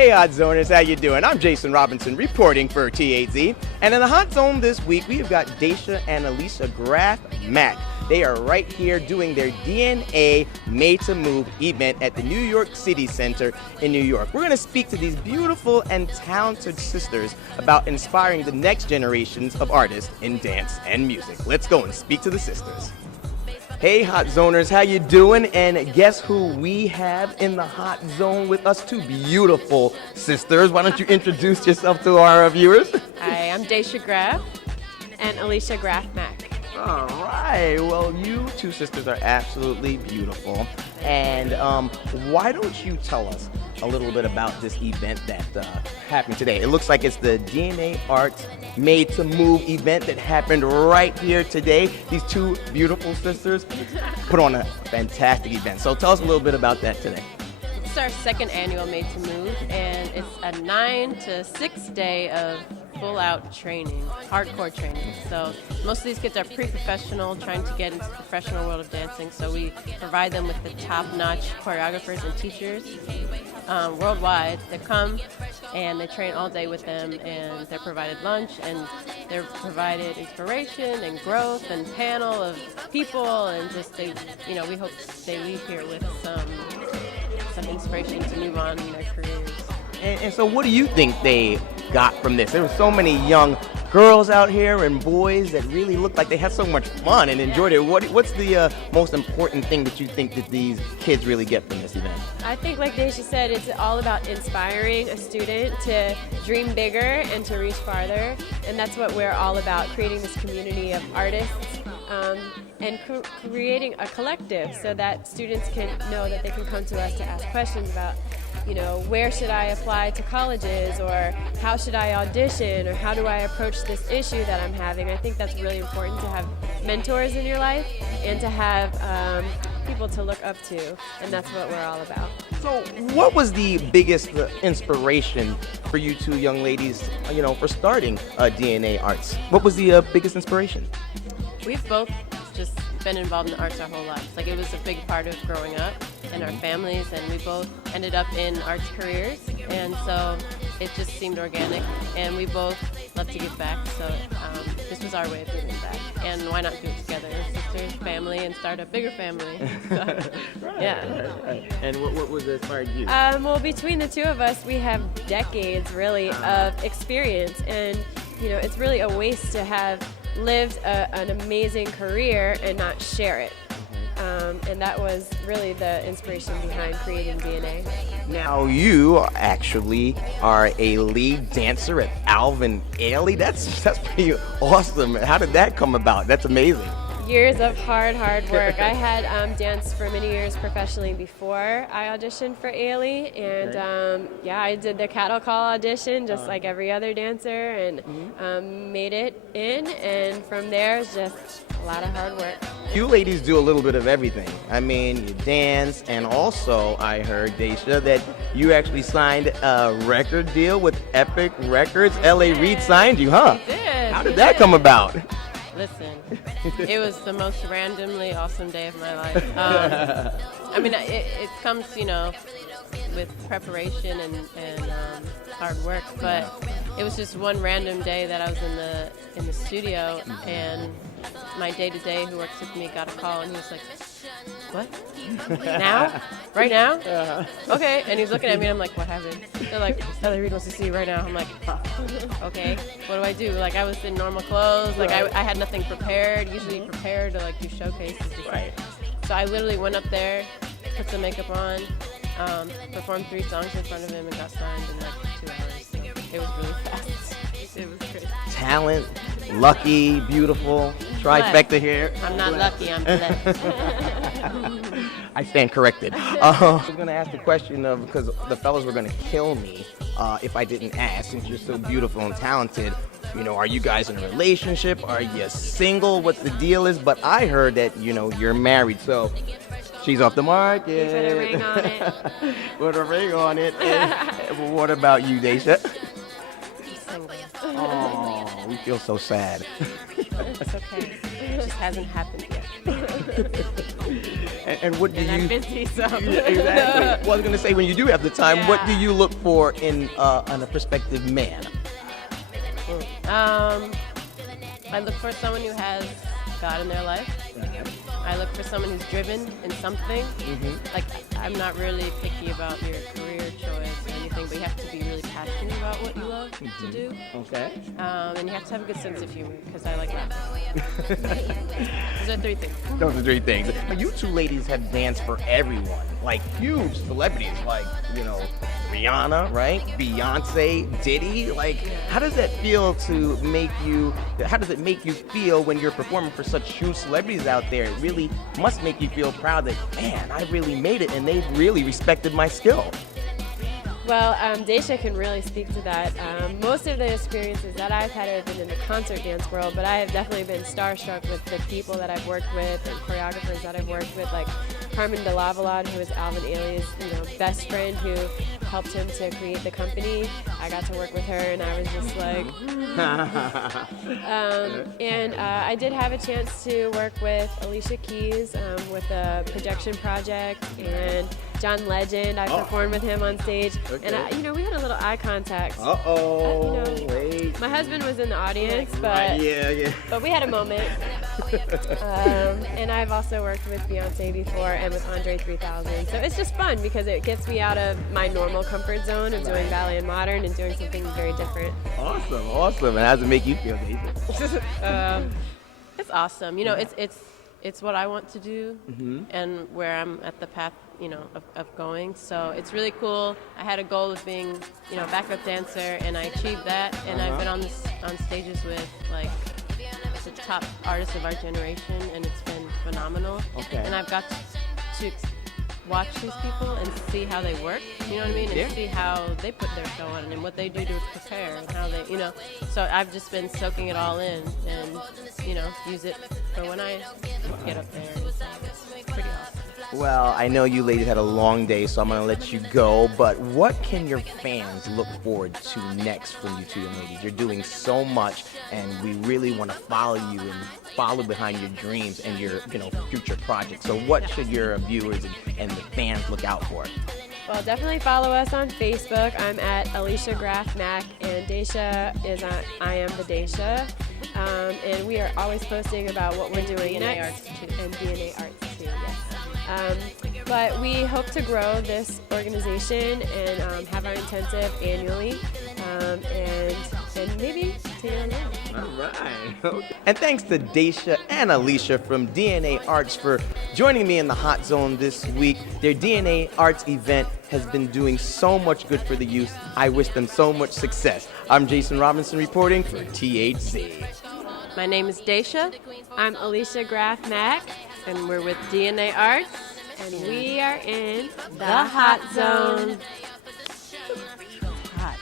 Hey Hot Zoners, how you doing? I'm Jason Robinson reporting for THZ. And in the Hot Zone this week, we've got Daisha and Alicia Graf Mack. They are right here doing their DnA Made to Move event at the New York City Center in New York. We're going to speak to these beautiful and talented sisters about inspiring the next generations of artists in dance and music. Let's go and speak to the sisters. Hey Hot Zoners, how you doing? And guess who we have in the Hot Zone with us? Two beautiful sisters. Why don't you introduce yourself to our viewers? Hi, I'm Daisha Graf and Alicia Graf Mack. All right. Well, you two sisters are absolutely beautiful. And why don't you tell us a little bit about this event that happened today? It looks like it's the DnA Arts Made to Move event that happened right here today. These two beautiful sisters put on a fantastic event. So tell us a little bit about that today. It's our second annual Made to Move, and it's a 9 to 6 day of full-out training, hardcore training. So most of these kids are pre-professional, trying to get into the professional world of dancing. So we provide them with the top-notch choreographers and teachers worldwide that come and they train all day with them, and they're provided lunch, and they're provided inspiration and growth and panel of people, and just we hope they leave here with some inspiration to move on in their careers. And so what do you think they got from this? There were so many young girls out here and boys that really looked like they had so much fun and enjoyed it. What's the most important thing that you think that these kids really get from this event? I think, like Daisha said, it's all about inspiring a student to dream bigger and to reach farther. And that's what we're all about, creating this community of artists and creating a collective so that students can know that they can come to us to ask questions about, where should I apply to colleges, or how should I audition, or how do I approach this issue that I'm having. I think that's really important, to have mentors in your life and to have people to look up to, and that's what we're all about. So what was the biggest inspiration for you two young ladies, for starting DnA Arts? What was the biggest inspiration? We've both just been involved in the arts our whole lives. Like, it was a big part of growing up in our families, and we both ended up in arts careers, and so it just seemed organic, and we both love to give back, so this was our way of giving back, and why not do it together, sisters, family, and start a bigger family. So, yeah. Right. And what was inspired you? Well, between the two of us, we have decades, really, of experience, and, it's really a waste to have lived an amazing career and not share it. And that was really the inspiration behind creating DnA. Now, you actually are a lead dancer at Alvin Ailey. That's pretty awesome. How did that come about? That's amazing. Years of hard work. I had danced for many years professionally before I auditioned for Ailey, and I did the cattle call audition just like every other dancer, and made it in, and from there it's just a lot of hard work. You ladies do a little bit of everything. I mean, you dance, and also I heard, Daisha, that you actually signed a record deal with Epic Records. L.A. Reid signed you, huh? He did. How did that come about? Listen, it was the most randomly awesome day of my life. It comes, with preparation and hard work, but it was just one random day that I was in the studio, and my day-to-day who works with me got a call, and he was like, "What? Now? Right now? Okay." And he's looking at me, and I'm like, "What happened?" They're like, "L.A. Reid wants to see you right now." I'm like, "Okay, what do I do?" Like, I was in normal clothes, like I had nothing prepared. Usually prepared to do showcases. Right. So I literally went up there, put some makeup on, performed 3 songs in front of him, and got signed in 2 hours. So it was really fast. It was crazy. Talent, lucky, beautiful, trifecta here. I'm not lucky, I'm blessed. I stand corrected. I was going to ask the question because the fellas were going to kill me if I didn't ask, since you're so beautiful and talented. Are you guys in a relationship? Are you single? What the deal is? But I heard that, you're married, so she's off the market. You put a ring on it. Put a ring on it. And what about you, Daisha? Single. Oh, we feel so sad. It's okay. It just hasn't happened yet. And what do I'm you? busy, so. Yeah, exactly. Well, I was gonna say, when you do have the time, what do Yeah. you look for in a prospective man? I look for someone who has God in their life. I look for someone who's driven in something. Like, I'm not really picky about your career choice or anything, but you have to be really passionate about what you love to do. Okay. And you have to have a good sense of humor, because I like that. Those are 3 things. Those are 3 things. But you two ladies have danced for everyone, like huge celebrities, like, you know, Rihanna, right? Beyonce, Diddy. Like, how does that feel to make you? How does it make you feel when you're performing for such huge celebrities out there? It really must make you feel proud that, man, I really made it, and they really respected my skill. Well, Daisha can really speak to that. Most of the experiences that I've had have been in the concert dance world, but I have definitely been starstruck with the people that I've worked with and choreographers that I've worked with, like Carmen de Lavalade, who is Alvin Ailey's best friend, who helped him to create the company. I got to work with her, and I was just like, and I did have a chance to work with Alicia Keys with the Projection Project, and John Legend. I performed with him on stage, and we had a little eye contact. Wait. My husband was in the audience, but but we had a moment. And I've also worked with Beyonce before and with Andre 3000. So it's just fun because it gets me out of my normal comfort zone of doing ballet and modern and doing something very different. Awesome. And how does it make you feel, Daisha? It's awesome. It's what I want to do, and where I'm at the path, of going. So it's really cool. I had a goal of being, a backup dancer, and I achieved that. And I've been on stages with like the top artists of our generation, and it's been phenomenal. Okay. And I've got to watch these people and see how they work, you know what I mean? And see how they put their show on and what they do to prepare and how they, So I've just been soaking it all in and, use it for when I get up there. It's pretty awesome. Well, I know you ladies had a long day, so I'm going to let you go, but what can your fans look forward to next from you two young ladies? You're doing so much, and we really want to follow you and follow behind your dreams and your, future projects. So what should your viewers and the fans look out for? Well, definitely follow us on Facebook. I'm at Alicia Graf Mack, and Daisha is on I Am the Daisha. And we are always posting about what we're doing DnA next. Arts too. And DnA Arts too, yes. But we hope to grow this organization and have our intensive annually, and maybe take it on. All right. And thanks to Daisha and Alicia from DnA Arts for joining me in the Hot Zone this week. Their DnA Arts event has been doing so much good for the youth. I wish them so much success. I'm Jason Robinson reporting for THZ. My name is Daisha, I'm Alicia Graf Mack, and we're with DnA Arts. and we are in The Hot Zone. Hot.